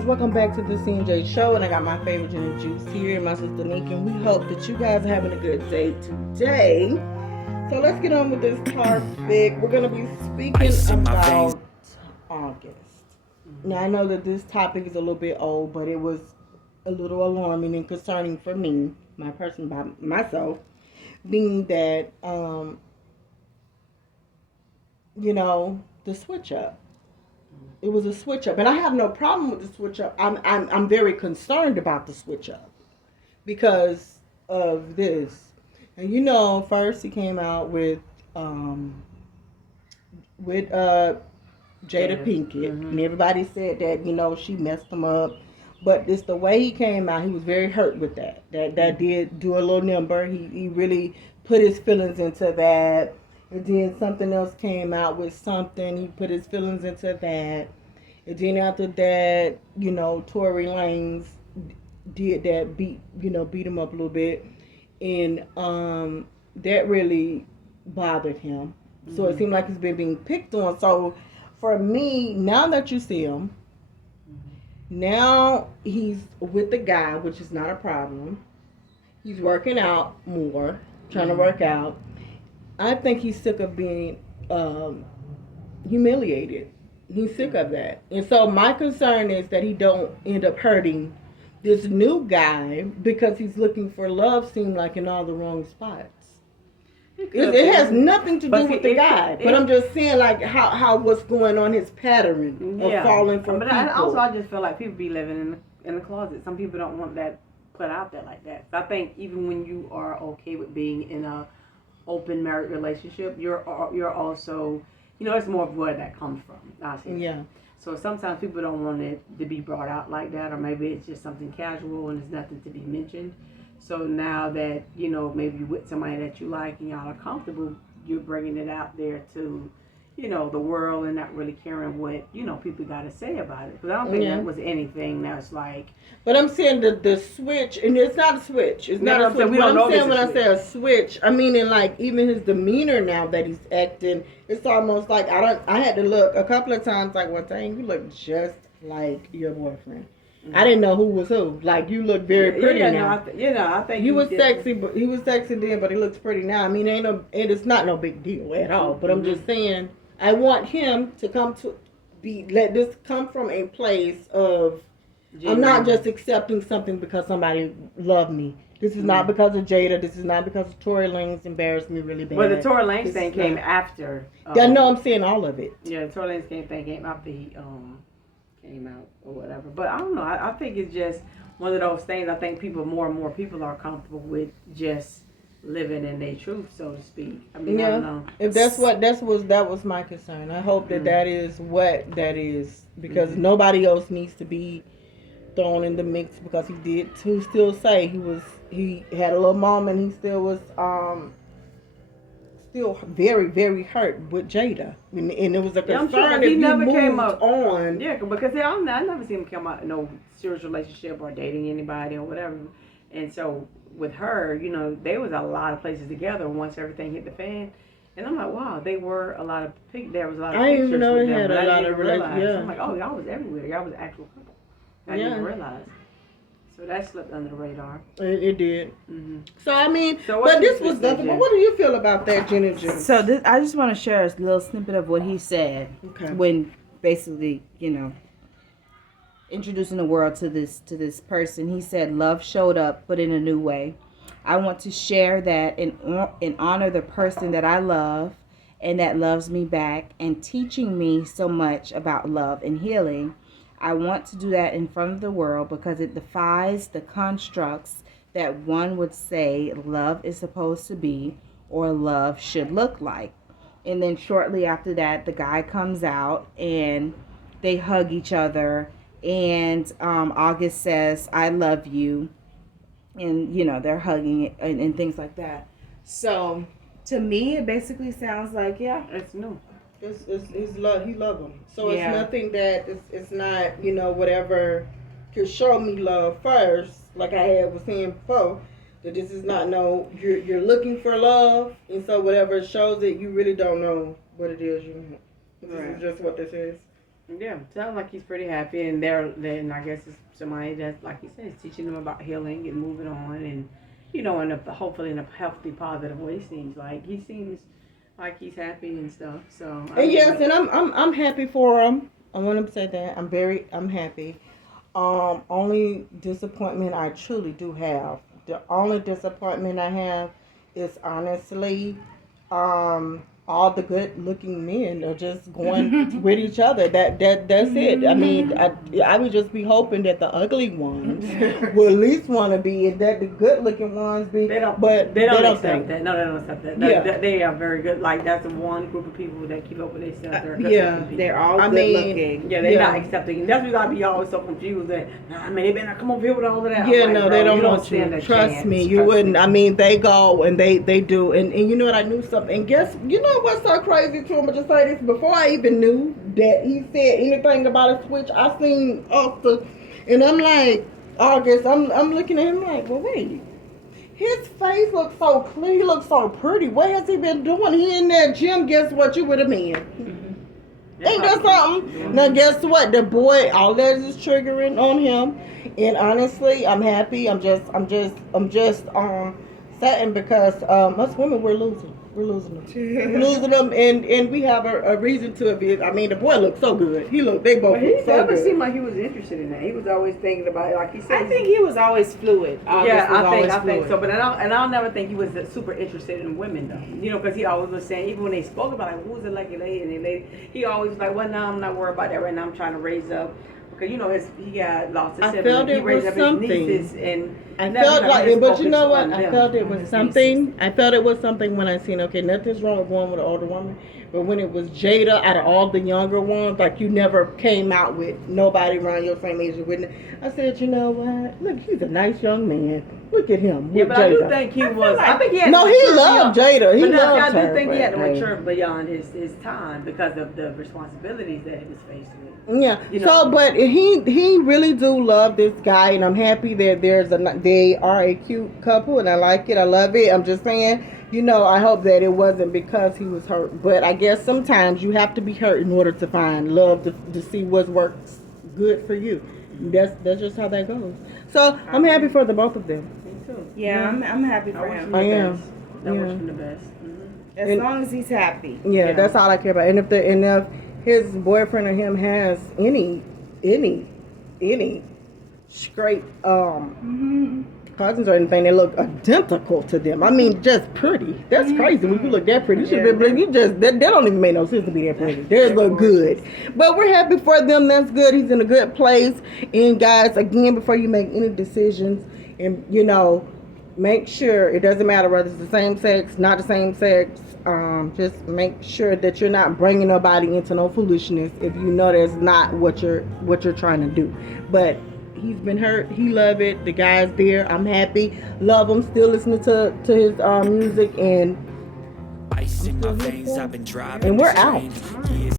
Welcome back to the CNJ show, and I got my favorite gin and juice here, and my sister Nick, and we hope that you guys are having a good day today. So let's get on with this topic. We're going to be speaking about August. Now I know that this topic is a little bit old, but it was a little alarming and concerning for me, my person by myself, being that the switch up. It was a switch up, and I have no problem with the switch up. I'm very concerned about the switch up because of this. And first he came out with Jada Pinkett, and everybody said that she messed him up. But it's the way he came out. He was very hurt with that. That did do a little number. He really put his feelings into that. And then something else came out with something. He put his feelings into that. And then after that, Tory Lanez did that, beat him up a little bit. And that really bothered him. Mm-hmm. So it seemed like he's been being picked on. So for me, now that you see him, now he's with the guy, which is not a problem. He's working out more, trying to work out. I think he's sick of being humiliated. He's sick of that. And so my concern is that he don't end up hurting this new guy because he's looking for love, seemed like in all the wrong spots. It has nothing to do with the guy. But I'm just saying like how what's going on, his pattern of falling for people. Also I just feel like people be living in the closet. Some people don't want that put out there like that. So I think even when you are okay with being in a open married relationship, you're also, it's more of where that comes from. Yeah. So sometimes people don't want it to be brought out like that, or maybe it's just something casual and there's nothing to be mentioned. So now that, maybe you're with somebody that you like and y'all are comfortable, you're bringing it out there to, the world and not really caring what, people got to say about it. Because I don't think that was anything that's like... But I'm saying the switch, and it's not a switch. It's not a switch. What I'm saying when I say a switch, I mean in like even his demeanor now that he's acting, it's almost like I had to look a couple of times, like one time, you look just like your boyfriend. Mm-hmm. I didn't know who was who. Like, you look very pretty now. I think you was sexy, but he was sexy then, but he looks pretty now. I mean, it's not no big deal at all. But I'm just saying, I want him to let this come from a place of, I'm not just accepting something because somebody loved me. This is not because of Jada. This is not because of Tory Lanez embarrassed me really bad. But the Tory Lanez thing came after. No, I'm saying all of it. Yeah, the Tory Lanez thing came after he came out or whatever. But I don't know. I think it's just one of those things. I think more and more people are comfortable with just living in their truth, so to speak. I mean, I don't know. If that was my concern. I hope that is what that is, because nobody else needs to be thrown in the mix, because he did to still say he had a little moment. He still was still very, very hurt with Jada, and it was a concern that he never came up on. Yeah, because I never seen him come out in no serious relationship or dating anybody or whatever. And so with her, there was a lot of places together once everything hit the fan. And I'm like, wow, there was a lot of pictures. I didn't even know they had a lot of relationships. Yeah. I'm like, oh, y'all was everywhere. Y'all was an actual couple. I didn't realize. So that slipped under the radar. It did. Mm-hmm. So I mean, but this was nothing. But what do you feel about that, Jenny? So I just want to share a little snippet of what he said when basically, introducing the world to this person. He said, "Love showed up, but in a new way. I want to share that and honor the person that I love and that loves me back and teaching me so much about love and healing. I want to do that in front of the world because it defies the constructs that one would say love is supposed to be or love should look like." And then shortly after that, the guy comes out and they hug each other. And August says, "I love you." And, they're hugging and things like that. So to me, it basically sounds like, it's new. It's love. He love him. So it's nothing that it's not, whatever to show me love first, like I was saying before, that this is not you're looking for love, and so whatever shows it, you really don't know what it is you want. This is just what this is. Yeah, sounds like he's pretty happy, and then I guess it's somebody that's like he says teaching him about healing and moving on, and hopefully in a healthy, positive way. Seems like he's happy and stuff. So I And mean, yes, and I'm happy for him. I want to say that I'm happy. Only disappointment I truly do have. The only disappointment I have is honestly, all the good looking men are just going with each other. That's it. I mean, I would just be hoping that the ugly ones will at least want to be, and that the good looking ones be. But they don't think. accept that. No, they don't accept that. Yeah. They are very good. Like that's the one group of people that keep up with themselves. They're good Yeah. looking people. They're all I good mean, looking. Yeah, they're not accepting. And that's why I be always so confused that, nah, man, they better come over here with all of that. Yeah, I'm like, no, bro, they don't you want stand you. a Trust chance. me, you Trust wouldn't. me. I mean, they go and they do, and you know what? I knew something. And guess, you know what's so crazy to him? I just say this before I even knew that he said anything about a switch. I seen Octa, and I'm like, August. I'm looking at him like, well, wait. His face looks so clear. He looks so pretty. What has he been doing? He in that gym. Guess what? You with a man. Ain't that something? Now guess what? The boy, all that is triggering on him. And honestly, I'm happy. I'm just saddened because us women we're losing. We're losing them. We're losing them, and we have a reason to it. I mean, the boy looked so good. They both But he look so never good. seemed like he was interested in that. He was always thinking about it, like he said. I think he was always fluid. I think so. But I'll never think he was super interested in women though. You know, because he always was saying, even when they spoke about like, who's the lucky lady, and he always was like, well, no, I'm not worried about that right now. I'm trying to raise up. Because you know he got lost his I siblings. felt He it raised was up his something. nieces and I never, felt like it, but you know what? focused on I them. felt it was his something. I felt it was something when I seen. Okay, nothing's wrong with going with an older woman, but when it was Jada, out of all the younger ones, like you never came out with nobody around your same age with. I said, you know what? Look, he's a nice young man. Look at him. Yeah, With but Jada. I do think he was. I think he had. No, to he mature loved beyond- Jada. He but no, loved I her. do think he had to but, hey. mature beyond his time because of the responsibilities that he was faced with. Yeah. You know. So, but he really do love this guy, and I'm happy that they are a cute couple, and I like it. I love it. I'm just saying, I hope that it wasn't because he was hurt, but I guess sometimes you have to be hurt in order to find love to see what works good for you. That's just how that goes. So I'm happy for the both of them. Me too. Yeah, I'm happy I for wish him. him the I am. best. I wish Yeah. him the best. As And- long as he's happy. Yeah, you know. that's all I care about. And if his boyfriend or him has any straight cousins or anything, they look identical to them. I mean, just pretty. That's crazy. When you look that pretty, you should be. You just that don't even make no sense to be that pretty. They look good. But we're happy for them. That's good. He's in a good place. And guys, again, before you make any decisions, and make sure it doesn't matter whether it's the same sex, not the same sex. Just make sure that you're not bringing nobody into no foolishness if you know that's not what you're trying to do. But he's been hurt. He love it. The guy's there. I'm happy. Love him. Still listening to his music, and Ice in my veins, I've been driving and we're this out. train. Years